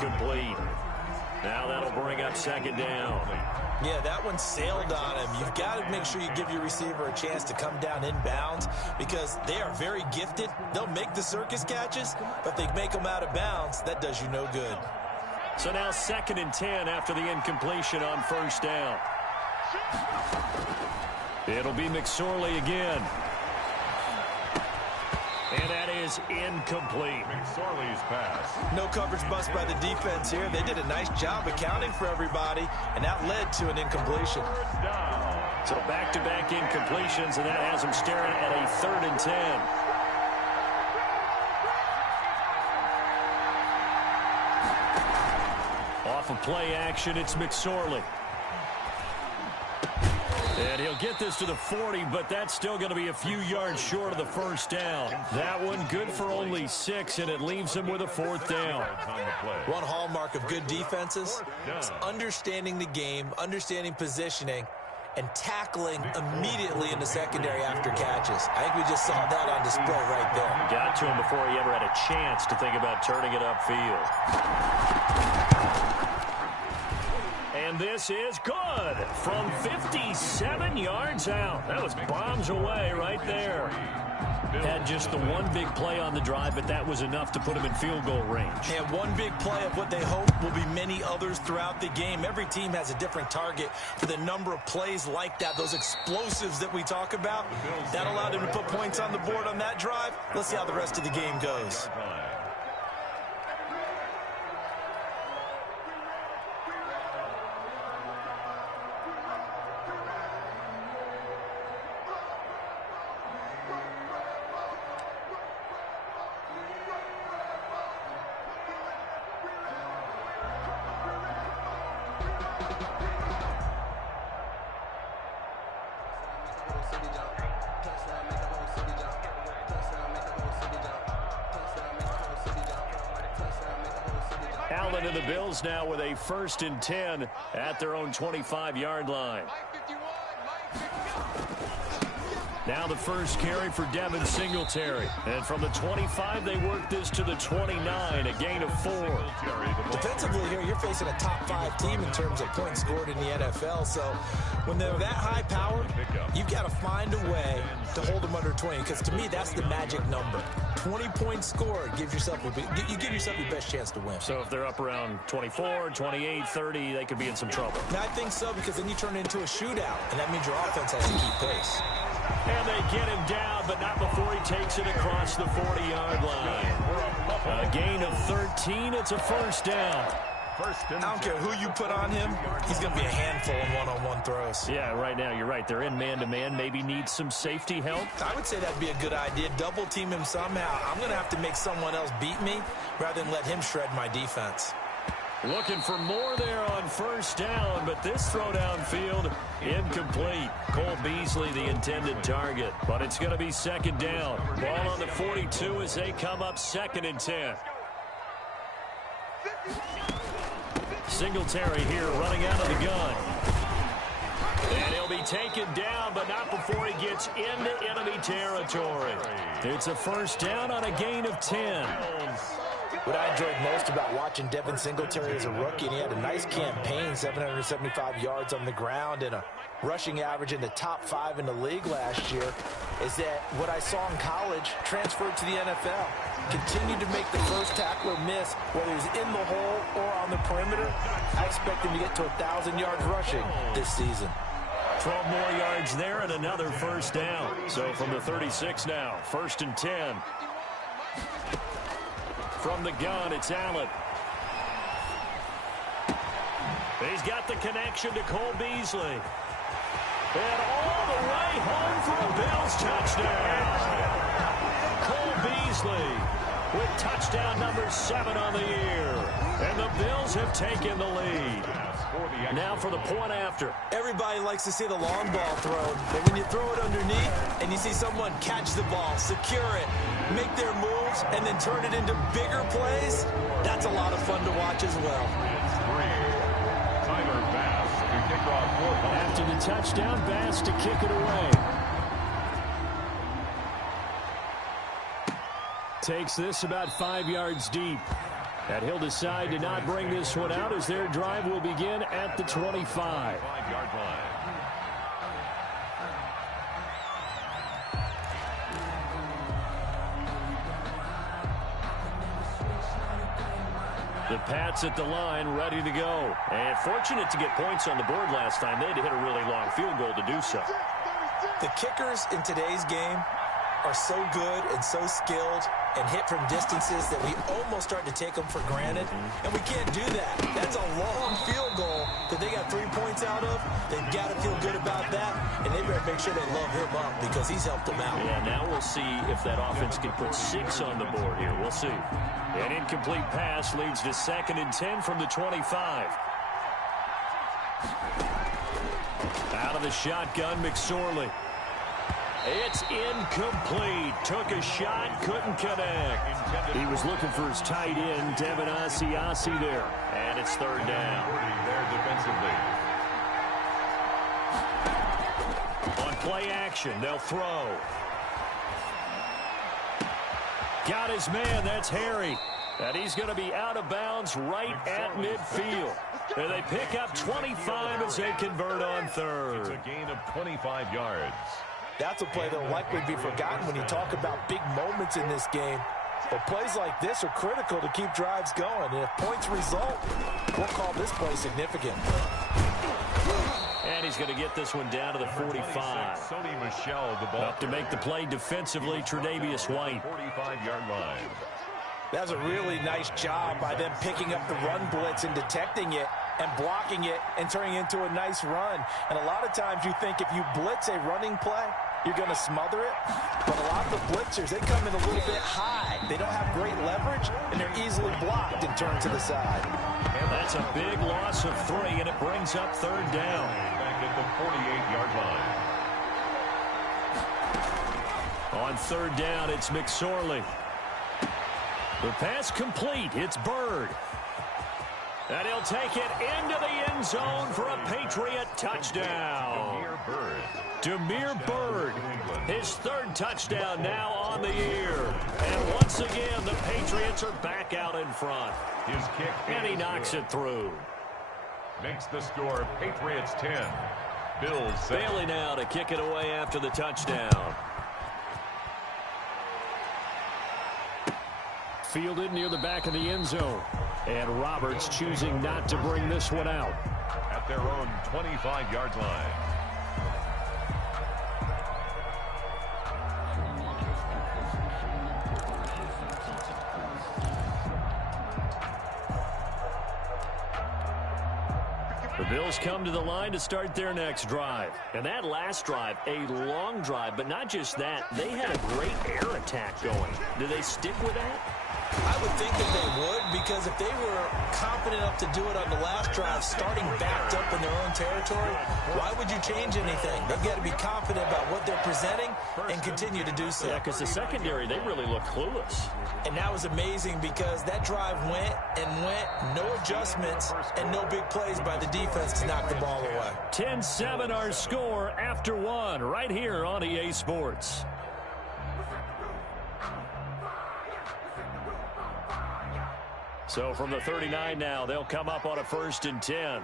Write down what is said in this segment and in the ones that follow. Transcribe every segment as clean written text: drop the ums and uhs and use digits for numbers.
incomplete. Now that'll bring up second down. Yeah, that one sailed on him. You've got to make sure you give your receiver a chance to come down inbounds because they are very gifted. They'll make the circus catches, but if they make them out of bounds, that does you no good. So now 2nd and 10 after the incompletion on first down. It'll be McSorley again. And that is incomplete. McSorley's pass. No coverage bust by the defense here. They did a nice job accounting for everybody, and that led to an incompletion. So back-to-back incompletions, and that has them staring at a 3rd and 10. Off of play action, it's McSorley. And he'll get this to the 40, but that's still going to be a few yards short of the first down. That one good for only 6, and it leaves him with a 4th down. One hallmark of good defenses is understanding the game, understanding positioning, and tackling immediately in the secondary after catches. I think we just saw that on display right there. Got to him before he ever had a chance to think about turning it upfield. And this is good from 57 yards out. That was bombs away right there. Had just the one big play on the drive, but that was enough to put him in field goal range. And one big play of what they hope will be many others throughout the game. Every team has a different target for the number of plays like that, those explosives that we talk about. That allowed them to put points on the board on that drive. Let's see how the rest of the game goes. Allen and the Bills now with a 1st and 10 at their own 25-yard line. Now the first carry for Devin Singletary. And from the 25, they work this to the 29, a gain of 4. Defensively here, you're facing a top 5 team in terms of points scored in the NFL. So when they're that high powered, you've got to find a way to hold them under 20. Because to me, that's the magic number. 20 points scored gives yourself you give yourself your best chance to win. So if they're up around 24, 28, 30, they could be in some trouble. Now, I think so, because then you turn it into a shootout, and that means your offense has to keep pace. And they get him down, but not before he takes it across the 40-yard line. A gain of 13. It's a first down. I don't care who you put on him. He's going to be a handful in one-on-one throws. Yeah, right now, you're right. They're in man-to-man. Maybe need some safety help. I would say that'd be a good idea. Double team him somehow. I'm going to have to make someone else beat me rather than let him shred my defense. Looking for more there on first down, but this throw downfield, incomplete. Cole Beasley, the intended target, but it's going to be 2nd down. Ball on the 42 as they come up 2nd and 10. Singletary here running out of the gun. And he'll be taken down, but not before he gets into enemy territory. It's a first down on a gain of 10. What I enjoyed most about watching Devin Singletary as a rookie, and he had a nice campaign, 775 yards on the ground and a rushing average in the top 5 in the league last year, is that what I saw in college transferred to the NFL. Continued to make the first tackler miss, whether he's in the hole or on the perimeter. I expect him to get to 1,000 yards rushing this season. 12 more yards there and another first down. So from the 36 now, 1st and 10. From the gun, it's Allen. He's got the connection to Cole Beasley. And all the way home for a Bills touchdown. Cole Beasley with touchdown number 7 on the year. And the Bills have taken the lead. Now for the point after. Everybody likes to see the long ball thrown, but when you throw it underneath and you see someone catch the ball, secure it, make their moves, and then turn it into bigger plays, that's a lot of fun to watch as well. After the touchdown, Bass to kick it away. Takes this about 5 yards deep. And he'll decide to not bring this one out as their drive will begin at the 25. 5-yard line. The Pats at the line, ready to go. And fortunate to get points on the board last time. They had to hit a really long field goal to do so. The kickers in today's game are so good and so skilled and hit from distances that we almost start to take them for granted. And we can't do that. That's a long field goal that they got 3 points out of. They've got to feel good about that, and they better make sure they love him up because he's helped them out. Yeah, now we'll see if that offense can put 6 on the board here. We'll see. An incomplete pass leads to 2nd and 10 from the 25. Out of the shotgun, McSorley. It's incomplete. Took a shot, couldn't connect. He was looking for his tight end, Devin Asiasi there. And it's 3rd down. There defensively. On play action, they'll throw. Got his man, that's Harry. And he's going to be out of bounds right at midfield. And they pick up 25 as they convert on 3rd. It's a gain of 25 yards. That's a play that will likely be forgotten when you talk about big moments in this game. But plays like this are critical to keep drives going. And if points result, we'll call this play significant. And he's going to get this one down to the 45. Sony Michel, the ball. Up to make the play defensively, Tre'Davious White. 45-yard line. That's a really nice job by them picking up the run blitz and detecting it and blocking it and turning it into a nice run. And a lot of times you think if you blitz a running play, you're going to smother it. But a lot of the blitzers, they come in a little bit high. They don't have great leverage, and they're easily blocked and turned to the side. And that's a big loss of 3, and it brings up 3rd down. Back at the 48-yard line. On 3rd down, it's McSorley. The pass complete. It's Bird. And he'll take it into the end zone for a Patriot touchdown. Demir Bird, his 3rd touchdown now on the year. And once again, the Patriots are back out in front. His kick, and he knocks it through. Makes the score Patriots 10. Bills 7. Bailey now to kick it away after the touchdown. Fielded near the back of the end zone. And Roberts choosing not to bring this one out. At their own 25-yard line. The Bills come to the line to start their next drive. And that last drive, a long drive, but not just that. They had a great air attack going. Do they stick with that? I would think that they would, because if they were confident enough to do it on the last drive, starting backed up in their own territory, why would you change anything? They've got to be confident about what they're presenting and continue to do so. Yeah, because the secondary, they really look clueless. And that was amazing because that drive went and went, no adjustments, and no big plays by the defense to knock the ball away. 10-7 our score after 1 right here on EA Sports. So from the 39 now, they'll come up on a 1st and 10.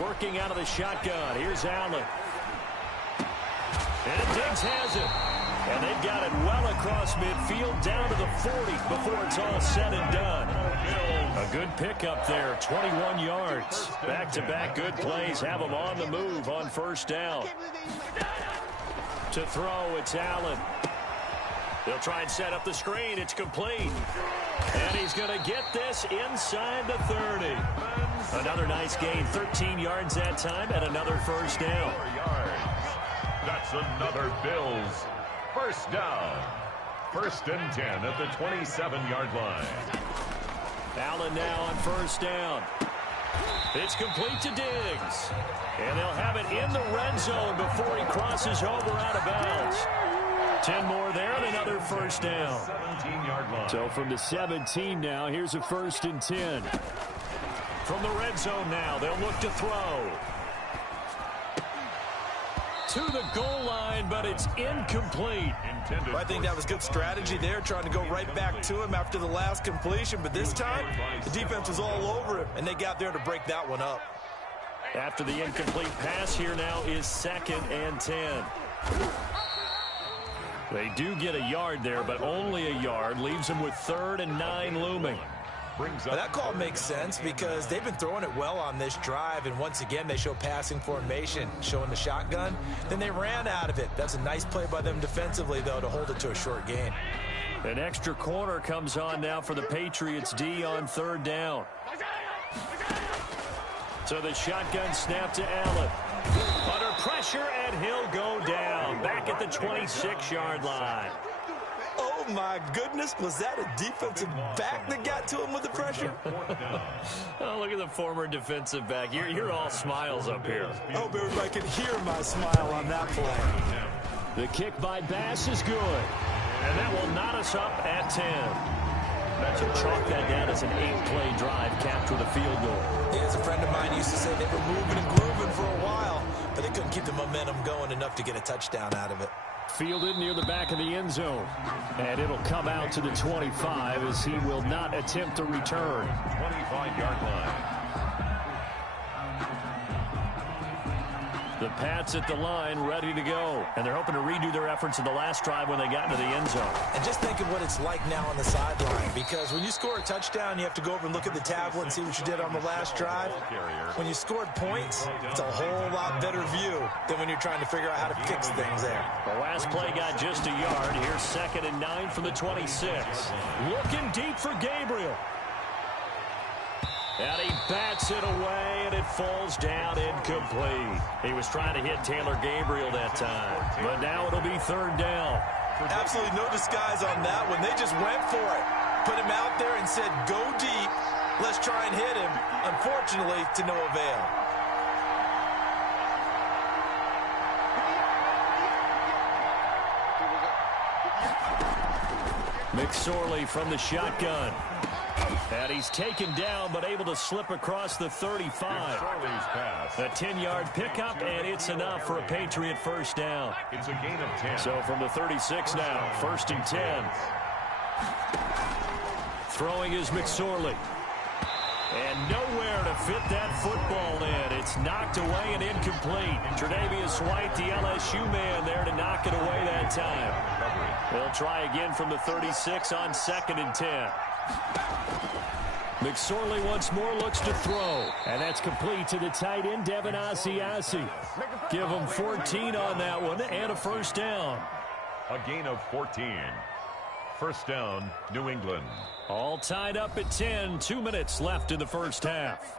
Working out of the shotgun. Here's Allen. And Diggs has it. And they've got it well across midfield down to the 40 before it's all said and done. A good pickup there, 21 yards. Back-to-back good plays have them on the move on 1st down. To throw, it's Allen. They'll try and set up the screen. It's complete. And he's going to get this inside the 30. Another nice gain, 13 yards that time, and another 1st down. 4 yards. That's another Bills 1st down. 1st and 10 at the 27-yard line. Allen now on 1st down. It's complete to Diggs. And they'll have it in the red zone before he crosses over out of bounds. 10 more there and another 1st down. 17-yard line. So from the 17 now, here's a 1st and 10. From the red zone now, they'll look to throw. to the goal line, but it's incomplete. Well, I think that was good strategy there, trying to go right back to him after the last completion. But this time, the defense was all over him, and they got there to break that one up. After the incomplete pass, here now is 2nd and 10. They do get a yard there, but only a yard. Leaves them with 3rd and 9 looming. Well, that call makes sense because they've been throwing it well on this drive, and once again they show passing formation, showing the shotgun. Then they ran out of it. That's a nice play by them defensively, though, to hold it to a short gain. An extra corner comes on now for the Patriots D on 3rd down. So the shotgun snap to Allen. Under pressure, and he'll go down. Back at the 26-yard line. Oh, my goodness. Was that a defensive back that got to him with the pressure? Oh, look at the former defensive back. You're all smiles up here. I hope everybody can hear my smile on that play. The kick by Bass is good. And that will knot us up at 10. So chalk that down as an 8-play drive capped with a field goal. Yeah, as a friend of mine used to say, they were moving and grooving for a while, but they couldn't keep the momentum going enough to get a touchdown out of it. Fielded near the back of the end zone. And it'll come out to the 25 as he will not attempt to return. 25-yard line. The Pats at the line, ready to go. And they're hoping to redo their efforts in the last drive when they got into the end zone. And just think of what it's like now on the sideline, because when you score a touchdown, you have to go over and look at the tablet and see what you did on the last drive. When you scored points, it's a whole lot better view than when you're trying to figure out how to fix things there. The last play got just a yard. Here's 2nd and 9 from the 26. Looking deep for Gabriel. And he bats it away, and it falls down incomplete. He was trying to hit Taylor Gabriel that time, but now it'll be 3rd down. Absolutely no disguise on that one. They just went for it. Put him out there and said, go deep. Let's try and hit him. Unfortunately, to no avail. McSorley from the shotgun. And he's taken down, but able to slip across the 35. A 10-yard pickup, and it's enough for a Patriot first down. It's a gain of 10. So from the 36 now, 1st and 10. Throwing is McSorley. And nowhere to fit that football in. It's knocked away and incomplete. Tre'Davious White, the LSU man, there to knock it away that time. They'll try again from the 36 on 2nd and 10. McSorley once more looks to throw. And that's complete to the tight end, Devin Asiasi. Give him 14 on that one and a first down. A gain of 14. First down, New England. All tied up at 10. 2 minutes left in the first half.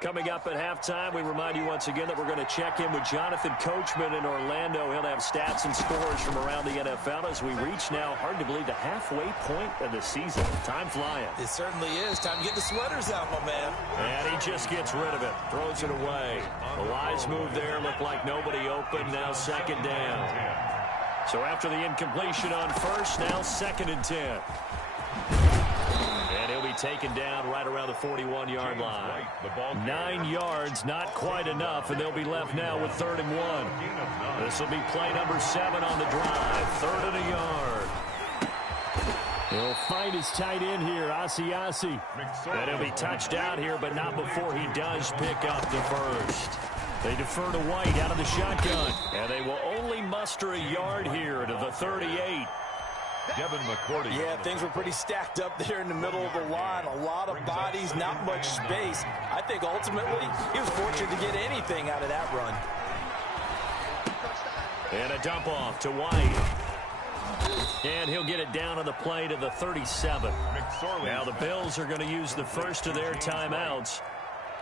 Coming up at halftime, we remind you once again that we're going to check in with Jonathan Coachman in Orlando. He'll have stats and scores from around the NFL as we reach now, hard to believe, the halfway point of the season. Time flying. It certainly is. Time to get the sweaters out, my man. And he just gets rid of it. Throws it away. The wise move there. Looked like nobody open. Now 2nd down. So after the incompletion on 1st, now 2nd and 10. And he'll be taken down right around the 41-yard line. 9 yards, not quite enough, and they'll be left now with 3rd and 1. This will be play number 7 on the drive. 3rd and a yard. He'll find his tight end here, Asiasi. And he'll be touched down here, but not before he does pick up the first. They defer to White out of the shotgun. And they will only muster a yard here to the 38. Devin McCourty. Yeah, things were pretty stacked up there in the middle of the line. A lot of bodies, not much space. I think ultimately he was fortunate to get anything out of that run. And a dump off to White. And he'll get it down on the play to the 37. Now the Bills are going to use the first of their timeouts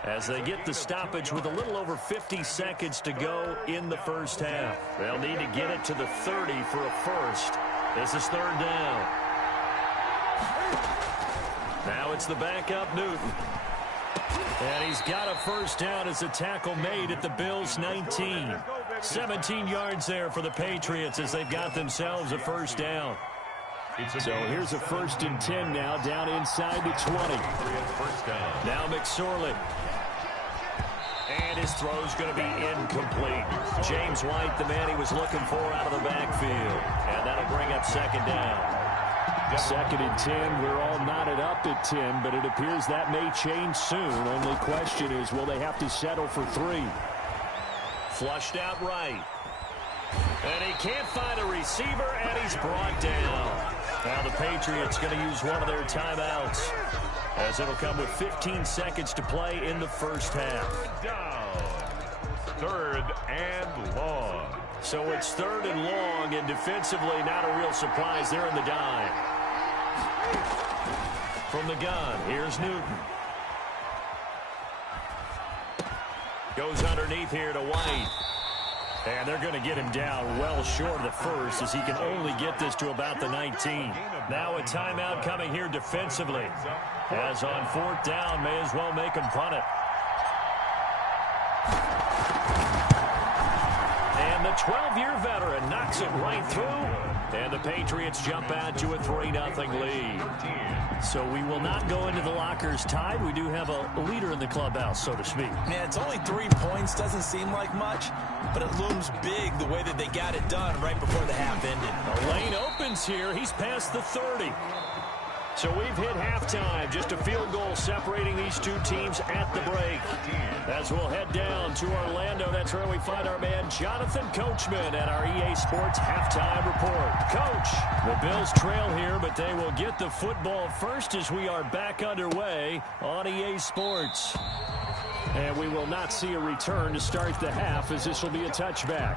as they get the stoppage with a little over 50 seconds to go in the first half. They'll need to get it to the 30 for a first. This is 3rd down. Now it's the backup, Newton. And he's got a first down as a tackle made at the Bills' 19. 17 yards there for the Patriots as they've got themselves a first down. So here's a 1st and 10 now, down inside the 20. Now McSorley. And his throw's going to be incomplete. James White, the man he was looking for out of the backfield. And that'll bring up second down. 2nd and 10. We're all knotted up at 10, but it appears that may change soon. Only question is, will they have to settle for 3? Flushed out right. And he can't find a receiver, and he's brought down. Now the Patriots going to use one of their timeouts, as it'll come with 15 seconds to play in the first half. Down. 3rd and long. So it's 3rd and long, and defensively not a real surprise. They're in the dime. From the gun, here's Newton. Goes underneath here to White. And they're going to get him down well short of the first, as he can only get this to about the 19. Now a timeout coming here defensively, as on 4th down, may as well make him punt it. And the 12-year veteran knocks it right through. And the Patriots jump out to a 3-0 lead. So we will not go into the lockers tied. We do have a leader in the clubhouse, so to speak. Man, it's only 3 points. Doesn't seem like much, but it looms big the way that they got it done right before the half ended. The lane opens here. He's past the 30. So we've hit halftime. Just a field goal separating these two teams at the break. As we'll head down to Orlando, that's where we find our man Jonathan Coachman at our EA Sports Halftime Report. Coach, the Bills trail here, but they will get the football first as we are back underway on EA Sports. And we will not see a return to start the half, as this will be a touchback.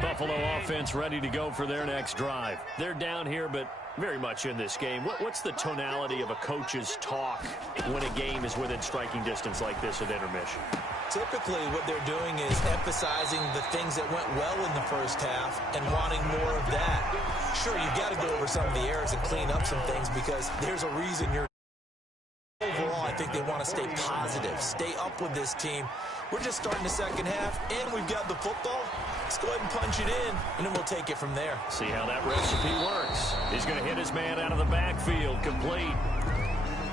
Buffalo offense ready to go for their next drive. They're down here, but very much in this game. What's the tonality of a coach's talk when a game is within striking distance like this at intermission? Typically, what they're doing is emphasizing the things that went well in the first half and wanting more of that. Sure, you've got to go over some of the errors and clean up some things, because there's a reason you're... Overall, I think they want to stay positive, stay up with this team. We're just starting the second half, and we've got the football. Let's go ahead and punch it in, and then we'll take it from there. See how that recipe works. He's going to hit his man out of the backfield, complete.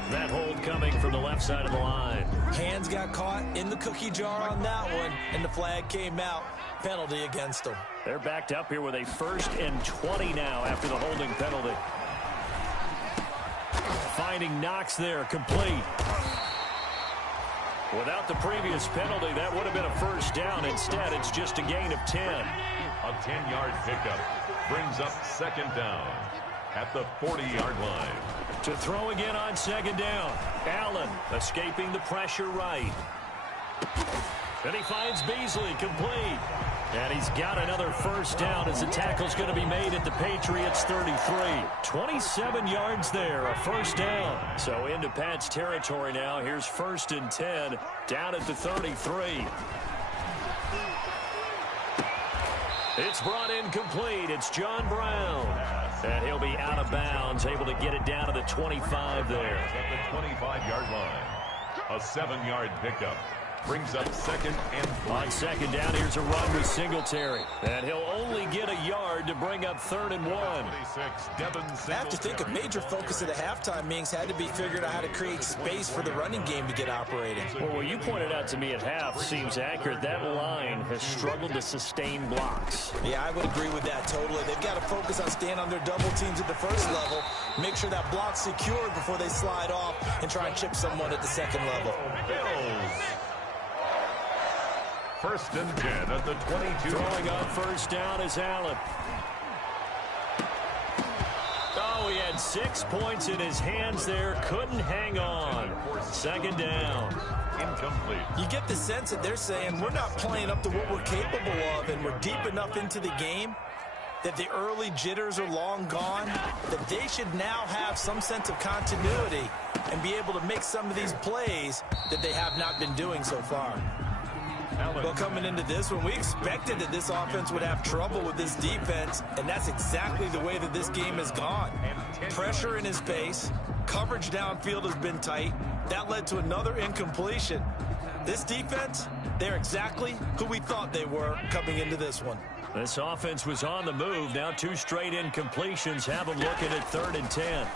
That hold coming from the left side of the line. Hands got caught in the cookie jar on that one, and the flag came out. Penalty against them. They're backed up here with a 1st and 20 now after the holding penalty. Finding Knox there, complete. Without the previous penalty, that would have been a first down. Instead, it's just a gain of 10. A 10-yard pickup brings up second down at the 40-yard line. To throw again on second down. Allen escaping the pressure right. And he finds Beasley, complete. And he's got another first down as the tackle's going to be made at the Patriots 33. 27 yards there, a first down. So into Pat's territory now. Here's 1st and 10 down at the 33. It's brought in complete. It's John Brown. And he'll be out of bounds, able to get it down to the 25 there. At the 25-yard line. A 7-yard pickup brings up 2nd and 3. On second down, here's a run with Singletary. And he'll only get a yard to bring up 3rd and 1. I have to think a major focus of the halftime meetings had to be figuring out how to create space for the running game to get operating. Well, what you pointed out to me at half seems accurate. That line has struggled to sustain blocks. Yeah, I would agree with that totally. They've got to focus on staying on their double teams at the first level, make sure that block's secured before they slide off and try and chip someone at the second level. Bills. 1st and 10 at the 22. Throwing on first down is Allen. Oh, he had 6 points in his hands there. Couldn't hang on. Second down. Incomplete. You get the sense that they're saying we're not playing up to what we're capable of, and we're deep enough into the game that the early jitters are long gone, that they should now have some sense of continuity and be able to make some of these plays that they have not been doing so far. Well, coming into this one, we expected that this offense would have trouble with this defense, and that's exactly the way that this game has gone. Pressure in his face, coverage downfield has been tight. That led to another incompletion. This defense, they're exactly who we thought they were coming into this one. This offense was on the move. Now 2 straight incompletions have them looking at 3rd and 10.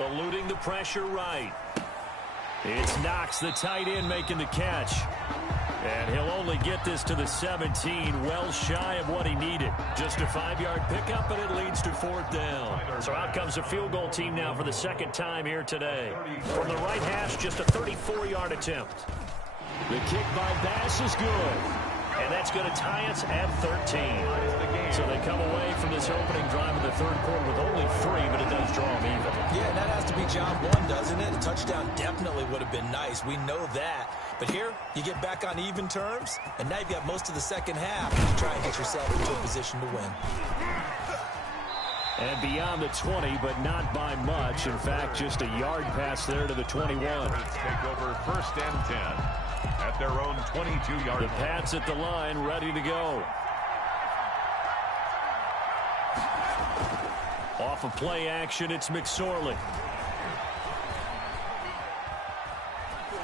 Eluding the pressure right. It's Knox, the tight end, making the catch. And he'll only get this to the 17, well shy of what he needed. Just a 5-yard pickup, and it leads to 4th down. So out comes a field goal team now for the 2nd time here today. From the right hash, just a 34-yard attempt. The kick by Bass is good. And that's going to tie us at 13. So they come away from this opening drive in the 3rd quarter with only 3, but it does draw them even. Yeah, and that has to be job 1, doesn't it? A touchdown definitely would have been nice. We know that. But here, you get back on even terms, and now you've got most of the 2nd half to try and get yourself into a position to win. And beyond the 20, but not by much. In fact, just a yard pass there to the 21. Let's take over 1st and 10 at their own 22-yard line. The Pats at the line, ready to go. Off of play action, it's McSorley.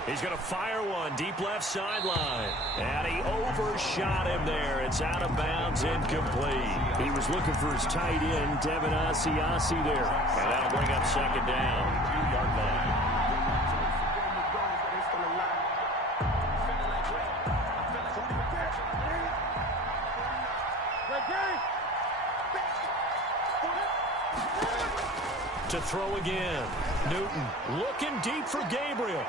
He's going to fire one deep left sideline. And he overshot him there. It's out of bounds, incomplete. He was looking for his tight end, Devin Asiasi there. And that'll bring up 2nd down. 2-yard line. To throw again. Newton looking deep for Gabriel.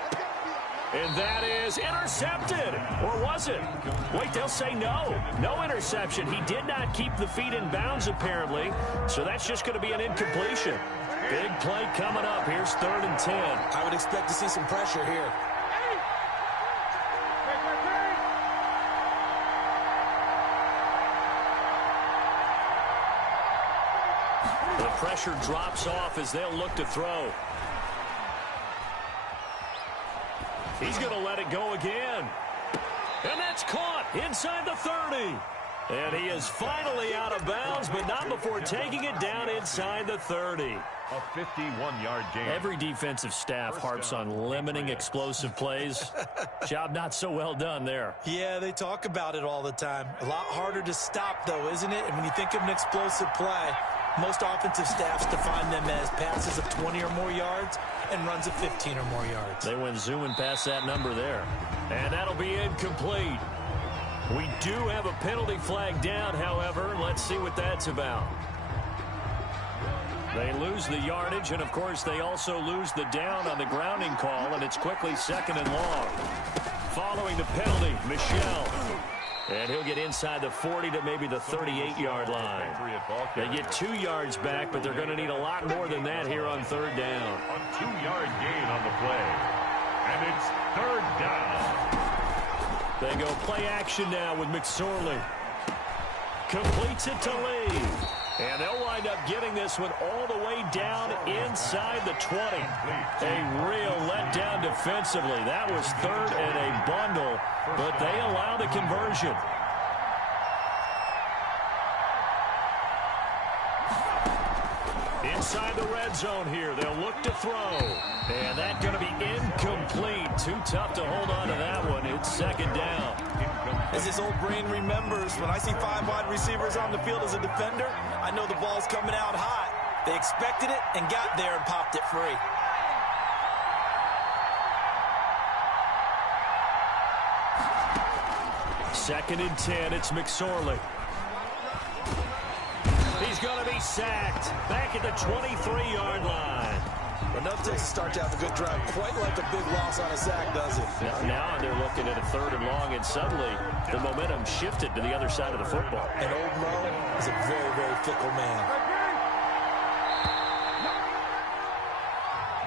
And that is intercepted. Or was it? Wait, they'll say no. No interception. He did not keep the feet in bounds, apparently. So that's just going to be an incompletion. Big play coming up. Here's 3rd and 10. I would expect to see some pressure here. The pressure drops off as they'll look to throw. He's going to let it go again. And that's caught inside the 30. And he is finally out of bounds, but not before taking it down inside the 30. A 51-yard gain. Every defensive staff harps on limiting explosive plays. Job not so well done there. Yeah, they talk about it all the time. A lot harder to stop, though, isn't it? And when you think of an explosive play, most offensive staffs define them as passes of 20 or more yards and runs of 15 or more yards. They went zooming past that number there. And that'll be incomplete. We do have a penalty flag down, however. Let's see what that's about. They lose the yardage, and, of course, they also lose the down on the grounding call, and it's quickly 2nd and long. Following the penalty, Michel. And he'll get inside the 40 to maybe the 38-yard line. They get 2 yards back, but they're going to need a lot more than that here on 3rd down. A 2-yard gain on the play. And it's 3rd down. They go play action now with McSorley. Completes it to Lee. And they'll wind up getting this one all the way down inside the 20. A real letdown defensively. That was 3rd and a bundle, but they allow the conversion. Inside the red zone here. They'll look to throw. And that's going to be incomplete. Too tough to hold on to that one. It's 2nd down. As his old brain remembers, when I see 5 wide receivers on the field as a defender, I know the ball's coming out hot. They expected it and got there and popped it free. Second and 10, it's McSorley. He's going to be sacked back at the 23-yard line. Enough to start to have a good drive, quite like a big loss on a sack, does it? Now they're looking at a 3rd and long, and suddenly the momentum shifted to the other side of the football. And old Mo is a very, very fickle man.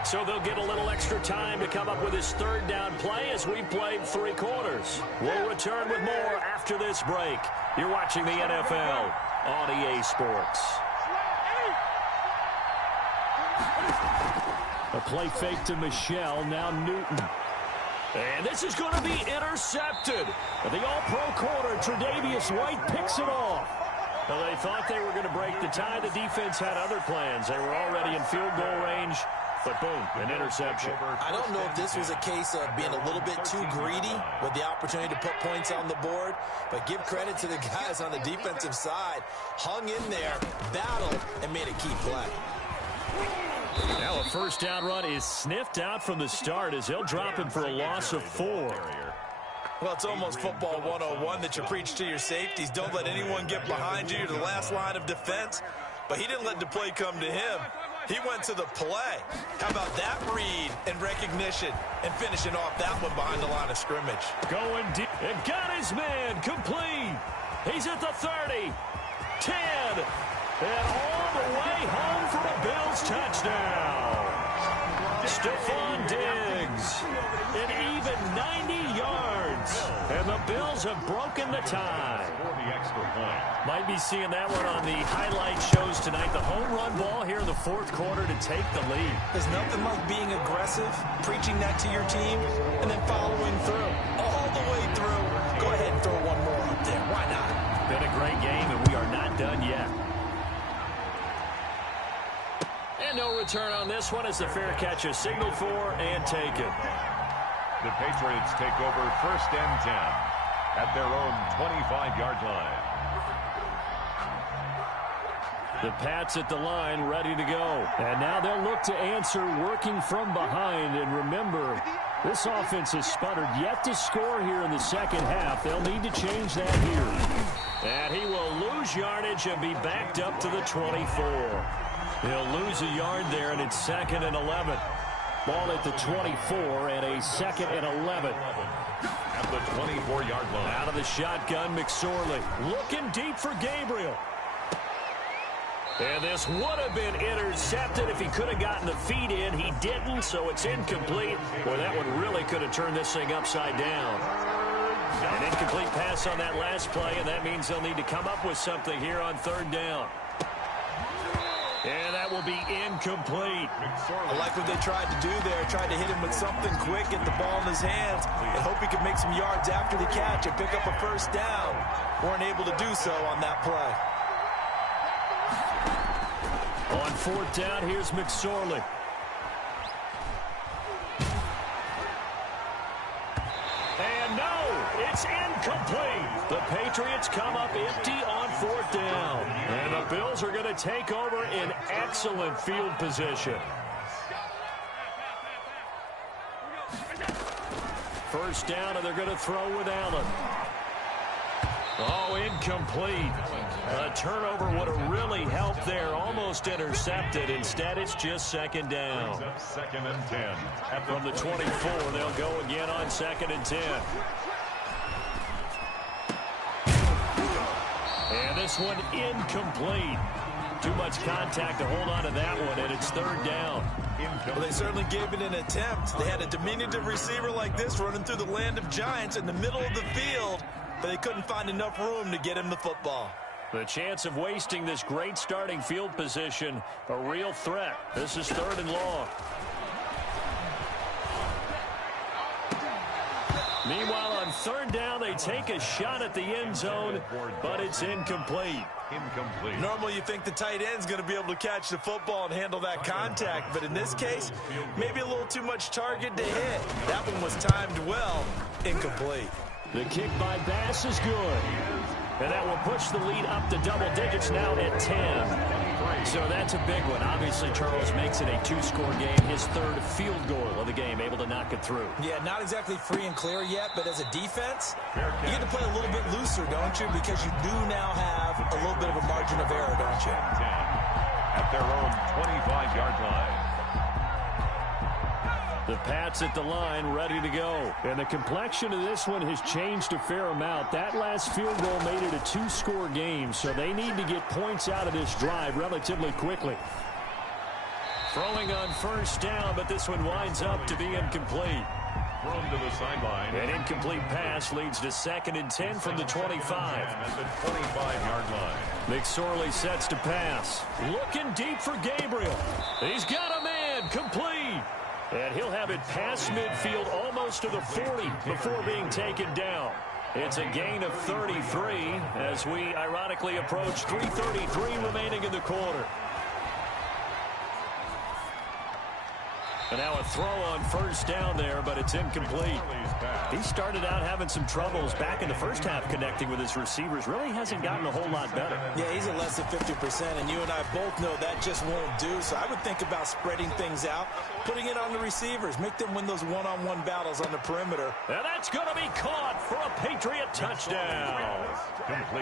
So they'll get a little extra time to come up with his 3rd down play as we played 3 quarters. We'll return with more after this break. You're watching the NFL on EA Sports. A play fake to Michel, now Newton. And this is going to be intercepted. The all-pro corner, Tre'Davious White, picks it off. Well, they thought they were going to break the tie. The defense had other plans. They were already in field goal range. But boom, an interception. I don't know if this was a case of being a little bit too greedy with the opportunity to put points on the board, but give credit to the guys on the defensive side. Hung in there, battled, and made a key play. Now a first down run is sniffed out from the start as they'll drop him for a loss of 4. Well, it's almost football 101 that you preach to your safeties. Don't let anyone get behind you. You're the last line of defense. But he didn't let the play come to him. He went to the play. How about that read and recognition and finishing off that one behind the line of scrimmage? Going deep. And got his man complete. He's at the 30, 10, and all the way home for a Bills touchdown. Stephon Diggs, an even 90 yards. And the Bills have broken the tie. Might be seeing that one on the highlight shows tonight. The home run ball here in the fourth quarter to take the lead. There's nothing like being aggressive, preaching that to your team, and then following through. All the way through. Go ahead and throw one more up there. Why not? Been a great game, and we are not done yet. And no return on this one as the fair catch is signaled for and taken. The Patriots take over 1st and 10 at their own 25-yard line. The Pats at the line, ready to go. And now they'll look to answer working from behind. And remember, this offense has sputtered yet to score here in the second half. They'll need to change that here. And he will lose yardage and be backed up to the 24. He'll lose a yard there, and it's 2nd and 11. Ball at the 24 and a 2nd and 11. At the 24-yard line. Out of the shotgun, McSorley looking deep for Gabriel. And this would have been intercepted if he could have gotten the feet in. He didn't, so it's incomplete. Boy, that one really could have turned this thing upside down. An incomplete pass on that last play, and that means they'll need to come up with something here on 3rd down. And that will be incomplete. I like what they tried to do there. Tried to hit him with something quick, get the ball in his hands, and hope he could make some yards after the catch and pick up a first down. Weren't able to do so on that play. On 4th down, here's McSorley. And no, it's incomplete. The Patriots come up empty on 4th down. And the Bills are going to take over in excellent field position. First down, and they're going to throw with Allen. Oh, incomplete. A turnover would have really helped there. Almost intercepted. Instead, it's just 2nd down. 2nd and 10. From the 24, they'll go again on 2nd and 10. And this one incomplete. Too much contact to hold on to that one, and it's 3rd down. Well, they certainly gave it an attempt. They had a diminutive receiver like this running through the land of giants in the middle of the field, but they couldn't find enough room to get him the football. The chance of wasting this great starting field position, a real threat. This is 3rd and long. Meanwhile, on 3rd down, they take a shot at the end zone, but it's incomplete. Normally, you think the tight end's going to be able to catch the football and handle that contact, but in this case, maybe a little too much target to hit. That one was timed well. Incomplete. The kick by Bass is good. And that will push the lead up to double digits now at 10. So that's a big one. Obviously, Charles makes it a 2-score game. His 3rd field goal of the game, able to knock it through. Yeah, not exactly free and clear yet, but as a defense, you get to play a little bit looser, don't you? Because you do now have a little bit of a margin of error, don't you? At their own 25-yard line. The Pats at the line, ready to go. And the complexion of this one has changed a fair amount. That last field goal made it a 2-score game, so they need to get points out of this drive relatively quickly. Throwing on 1st down, but this one winds up to be incomplete. Thrown to the sideline. An incomplete pass leads to 2nd and 10 from the 25. At the 25-yard line. McSorley sets to pass. Looking deep for Gabriel. He's got a man, complete. And he'll have it past midfield almost to the 40 before being taken down. It's a gain of 33 as we ironically approach 3:33 remaining in the quarter. And now a throw on first down there, but it's incomplete. He started out having some troubles back in the first half connecting with his receivers. Really hasn't gotten a whole lot better. Yeah, he's at less than 50%, and you and I both know that just won't do. So I would think about spreading things out, putting it on the receivers, make them win those one-on-one battles on the perimeter. And that's going to be caught for a Patriot touchdown.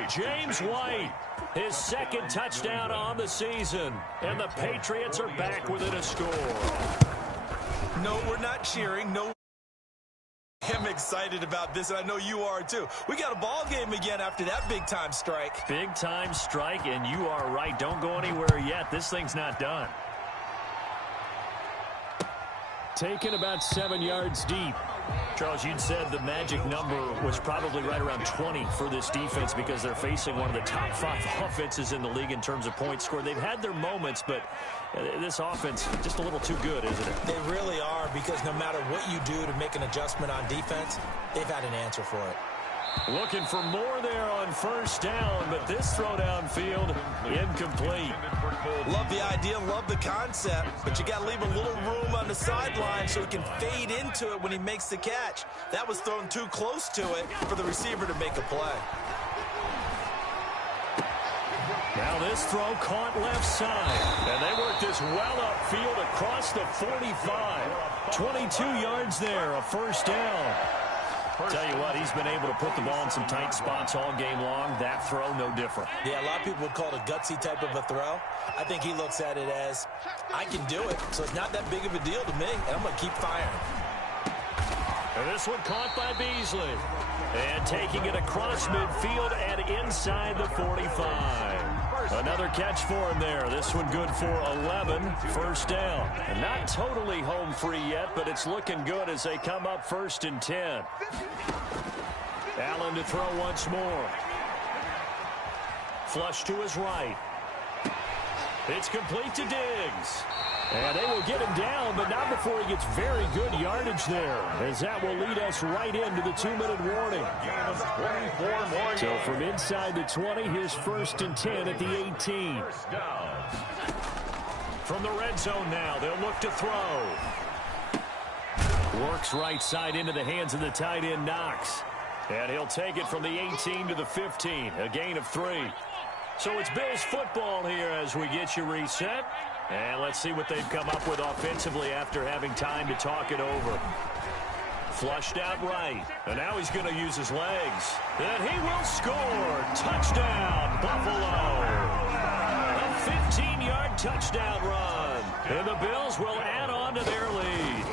James White, his second touchdown on the season. And the Patriots are back within a score. No, we're not cheering. No, I'm excited about this, and I know you are too. We got a ball game again after that big-time strike. Big-time strike, and you are right. Don't go anywhere yet. This thing's not done. Taken about 7 yards deep. Charles, you'd said the magic number was probably right around 20 for this defense because they're facing one of the top 5 offenses in the league in terms of points scored. They've had their moments, but this offense just a little too good, isn't it? They really are, because no matter what you do to make an adjustment on defense, they've had an answer for it. Looking for more there on first down, but this throw downfield incomplete. Love the idea, love the concept, but you got to leave a little room on the sideline so he can fade into it when he makes the catch. That was thrown too close to it for the receiver to make a play. Now this throw caught left side, and they work this well upfield across the 45. 22 yards there, a first down. Tell you what, he's been able to put the ball in some tight spots all game long. That throw, no different. Yeah, a lot of people would call it a gutsy type of a throw. I think he looks at it as, I can do it, so it's not that big of a deal to me, and I'm going to keep firing. And this one caught by Beasley. And taking it across midfield and inside the 45. Another catch for him there. This one good for 11. First down. And not totally home free yet, but it's looking good as they come up 1st and 10. Allen to throw once more. Flush to his right. It's complete to Diggs. And they will get him down, but not before he gets very good yardage there, as that will lead us right into the 2-minute warning. So from inside the 20, here's 1st and 10 at the 18. From the red zone now, they'll look to throw. Works right side into the hands of the tight end, Knox. And he'll take it from the 18 to the 15, a gain of 3. So it's Bills football here as we get you reset. And let's see what they've come up with offensively after having time to talk it over. Flushed out right. And now he's going to use his legs. And he will score. Touchdown, Buffalo. A 15-yard touchdown run. And the Bills will add on to their lead.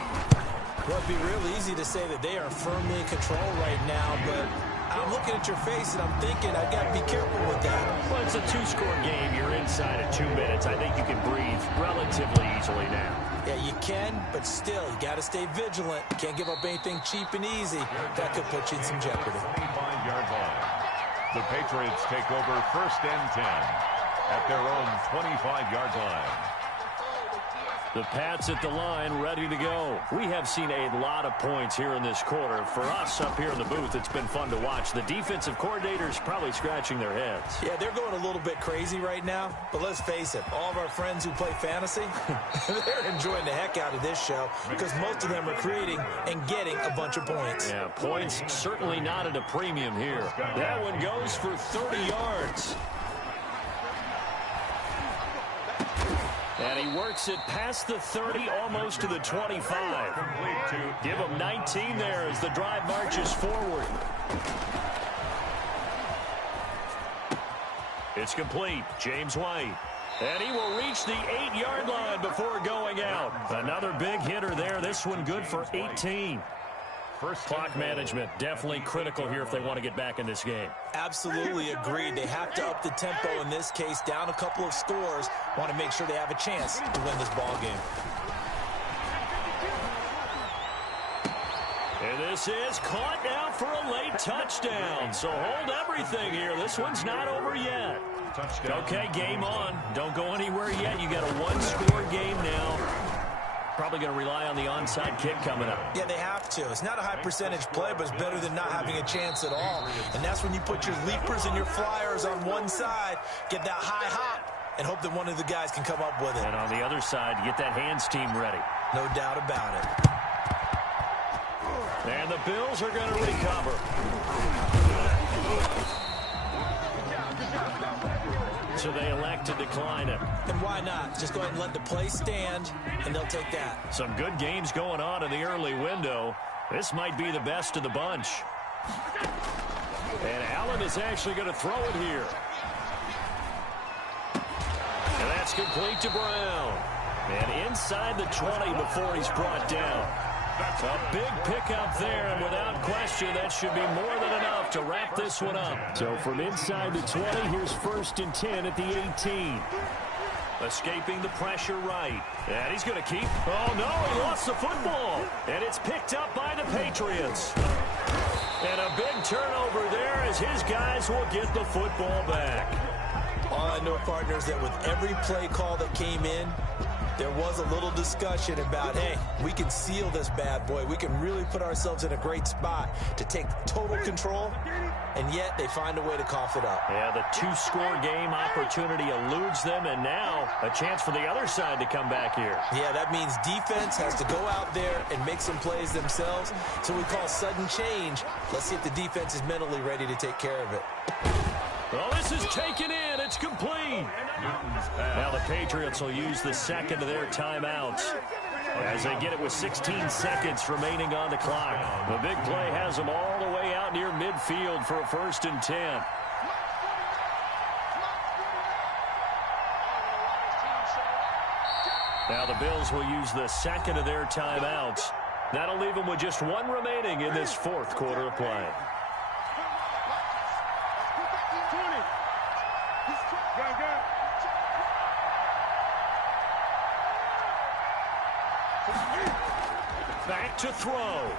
Well, it'd be real easy to say that they are firmly in control right now, but I'm looking at your face and I'm thinking I've got to be careful with that. Well, it's a 2-score game. You're inside of 2 minutes. I think you can breathe relatively easily now. Yeah, you can, but still, you got to stay vigilant. Can't give up anything cheap and easy. That could put you in some jeopardy. 25-yard line. The Patriots take over 1st and 10 at their own 25-yard line. The Pats at the line, ready to go. We have seen a lot of points here in this quarter. For us up here in the booth, it's been fun to watch. The defensive coordinators probably scratching their heads. Yeah, they're going a little bit crazy right now. But let's face it, all of our friends who play fantasy, they're enjoying the heck out of this show because most of them are creating and getting a bunch of points. Yeah, points certainly not at a premium here. That one goes for 30 yards. And he works it past the 30, almost to the 25. Give him 19 there as the drive marches forward. It's complete. James White. And he will reach the 8-yard line before going out. Another big hitter there. This one good for 18. Clock management definitely critical here if they want to get back in this game. Absolutely agreed. They have to up the tempo in this case, down a couple of scores. Want to make sure they have a chance to win this ball game. And this is caught now for a late touchdown. So hold everything here. This one's not over yet. Touchdown. Okay, game on. Don't go anywhere yet. You got a 1-score game now. Probably going to rely on the onside kick coming up. Yeah, they have to. It's not a high percentage play, but it's better than not having a chance at all. And that's when you put your leapers and your flyers on one side, get that high hop, and hope that one of the guys can come up with it. And on the other side, get that hands team ready. No doubt about it. And the Bills are going to recover. So they elect to decline it. And why not? Just go ahead and let the play stand, and they'll take that. Some good games going on in the early window. This might be the best of the bunch. And Allen is actually going to throw it here. And that's complete to Brown. And inside the 20 before he's brought down. A big pickup there, and without question, that should be more than enough to wrap this one up. So from inside the 20, here's 1st and 10 at the 18. Escaping the pressure right. And he's going to keep. Oh, no, he lost the football. And it's picked up by the Patriots. And a big turnover there as his guys will get the football back. All I know, partners, that with every play call that came in, there was a little discussion about, hey, we can seal this bad boy. We can really put ourselves in a great spot to take total control, and yet they find a way to cough it up. Yeah, the 2-score game opportunity eludes them, and now a chance for the other side to come back here. Yeah, that means defense has to go out there and make some plays themselves. So we call sudden change. Let's see if the defense is mentally ready to take care of it. Well, this is taken in. It's complete. Now the Patriots will use the second of their timeouts as they get it with 16 seconds remaining on the clock. The big play has them all the way out near midfield for a 1st and 10. Now the Bills will use the second of their timeouts. That'll leave them with just one remaining in this 4th quarter of play. Back to throw.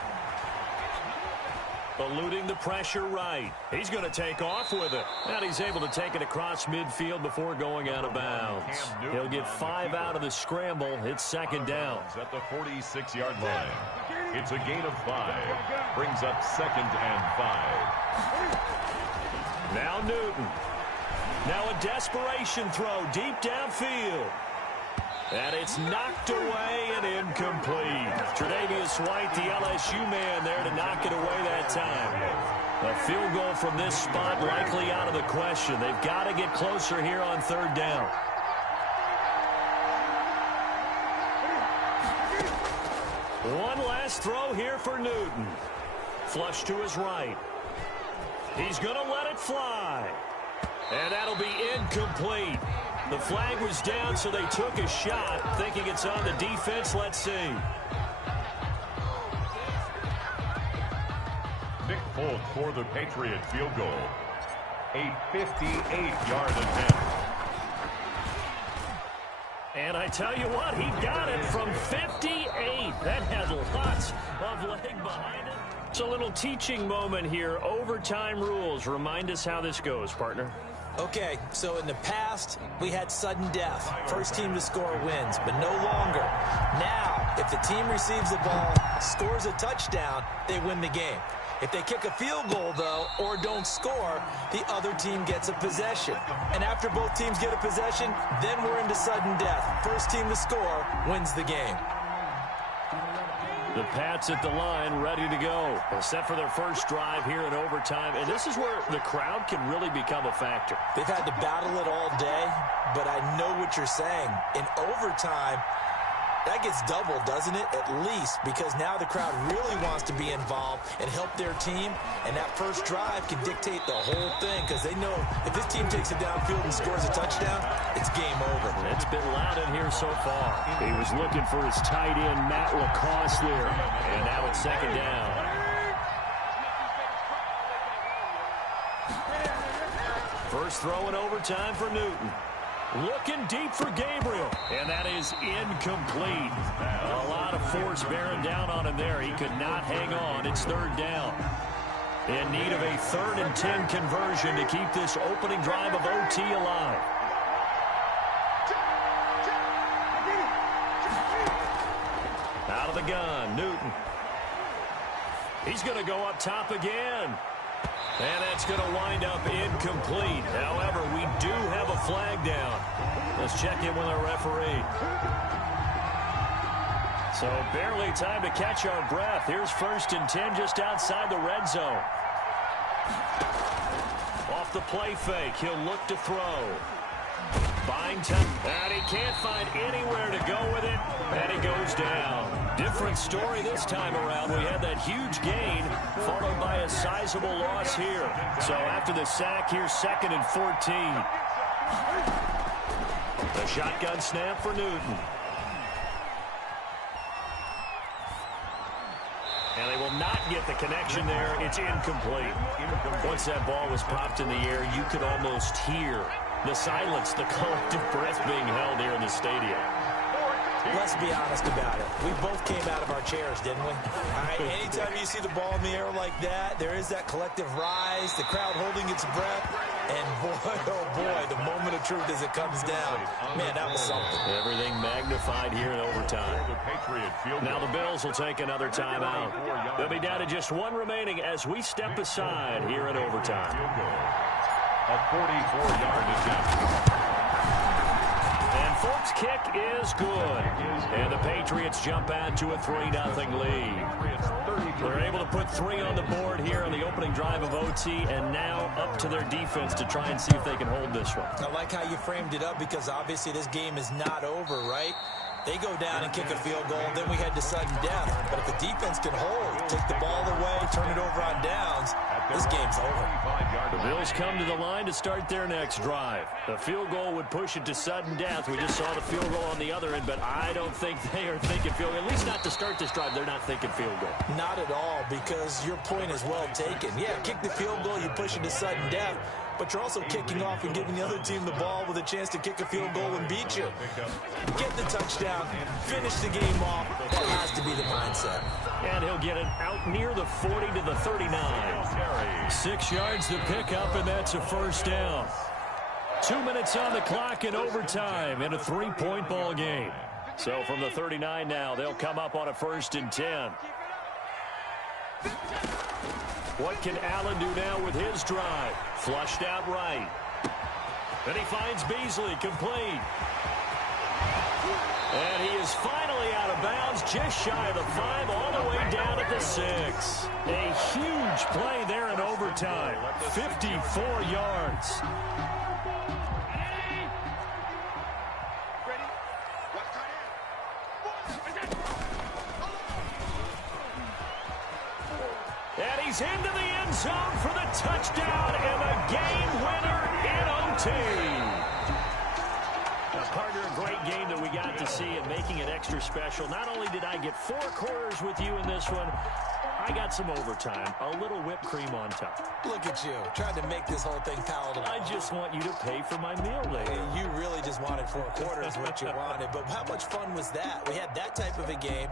Eluding the pressure right. He's going to take off with it. And he's able to take it across midfield before going out of bounds. He'll get 5 out of the scramble. It's 2nd down. At the 46-yard line. It's a gain of 5. Brings up 2nd and 5. Now Newton. Now a desperation throw deep downfield. And it's knocked away and incomplete. Tre'Davious White, the LSU man there to knock it away that time. A field goal from this spot likely out of the question. They've got to get closer here on 3rd down. One last throw here for Newton. Flush to his right. He's going to let it fly. And that'll be incomplete. The flag was down, so they took a shot, thinking it's on the defense. Let's see. Nick Folk for the Patriot field goal. A 58-yard attempt. And I tell you what, he got it from 58. That had lots of leg behind it. It's a little teaching moment here. Overtime rules. Remind us how this goes, partner. Okay, so in the past, we had sudden death. First team to score wins, but no longer. Now, if the team receives the ball, scores a touchdown, they win the game. If they kick a field goal, though, or don't score, the other team gets a possession. And after both teams get a possession, then we're into sudden death. First team to score wins the game. The Pats at the line, ready to go. Set for their first drive here in overtime. And this is where the crowd can really become a factor. They've had to battle it all day, but I know what you're saying. In overtime, that gets doubled, doesn't it? At least, because now the crowd really wants to be involved and help their team. And that first drive can dictate the whole thing, because they know if this team takes it downfield and scores a touchdown, it's game over. It's been loud in here so far. He was looking for his tight end, Matt Lacoste there. And now it's 2nd down. First throw in overtime for Newton. Looking deep for Gabriel. And that is incomplete. A lot of force bearing down on him there. He could not hang on. It's 3rd down. In need of a 3rd and 10 conversion to keep this opening drive of OT alive. Out of the gun, Newton. He's going to go up top again. And that's going to wind up incomplete. However, we do have a flag down. Let's check in with our referee. So barely time to catch our breath. Here's 1st and 10 just outside the red zone. Off the play fake. He'll look to throw. Buying time. And he can't find anywhere to go with it. And he goes down. Different story this time around. We had that huge gain followed by a sizable loss here. So after the sack, here's 2nd and 14. The shotgun snap for Newton. And they will not get the connection there. It's incomplete. Once that ball was popped in the air, you could almost hear the silence, the collective breath being held here in the stadium. Let's be honest about it. We both came out of our chairs, didn't we? All right, anytime you see the ball in the air like that, there is that collective rise, the crowd holding its breath, and boy, oh boy, the moment of truth as it comes down. Man, that was something. Everything magnified here in overtime. Now the Bills will take another timeout. They'll be down to just 1 remaining as we step aside here in overtime. A 44-yard attempt. And Folks' kick is good. And the Patriots jump out to a 3-0 lead. They're able to put 3 on the board here on the opening drive of OT, and now up to their defense to try and see if they can hold this one. I like how you framed it up because obviously this game is not over, right? They go down and kick a field goal, then we head to sudden death. But if the defense can hold, take the ball away, turn it over on downs, this game's over. The Bills come to the line to start their next drive. The field goal would push it to sudden death. We just saw the field goal on the other end, but I don't think they are thinking field goal. At least not to start this drive. They're not thinking field goal. Not at all, because your point is well taken. Yeah, kick the field goal, you push it to sudden death. But you're also kicking off and giving the other team the ball with a chance to kick a field goal and beat you. Get the touchdown, finish the game off. That has to be the mindset. And he'll get it out near the 40 to the 39. 6 yards to pick up, and that's a first down. 2 minutes on the clock in overtime in a 3-point ball game. So from the 39 now, they'll come up on a 1st and 10. What can Allen do now with his drive? Flushed out right. And he finds Beasley complete. And he is finally out of bounds, just shy of the 5, all the way down at the 6. A huge play there in overtime. 54 yards. And he's into the end zone for the touchdown and the game winner in OT. Partner, a great game that we got to see and making it extra special. Not only did I get 4 quarters with you in this one, I got some overtime, a little whipped cream on top. Look at you, trying to make this whole thing palatable. I just want you to pay for my meal later. You really just wanted 4 quarters, what you wanted. But how much fun was that? We had that type of a game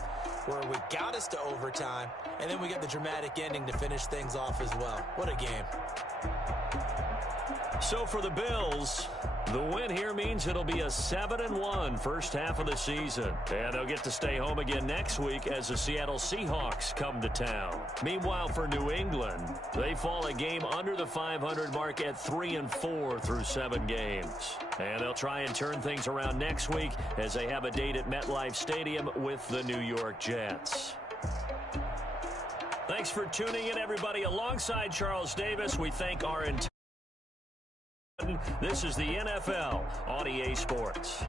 where we got us to overtime, and then we got the dramatic ending to finish things off as well. What a game. So for the Bills, the win here means it'll be a 7-1 first half of the season. And they'll get to stay home again next week as the Seattle Seahawks come to town. Meanwhile, for New England, they fall a game under the 500 mark at 3-4 through 7 games. And they'll try and turn things around next week as they have a date at MetLife Stadium with the New York Jets. Thanks for tuning in, everybody. Alongside Charles Davis, we thank our entire... This is the NFL on EA Sports.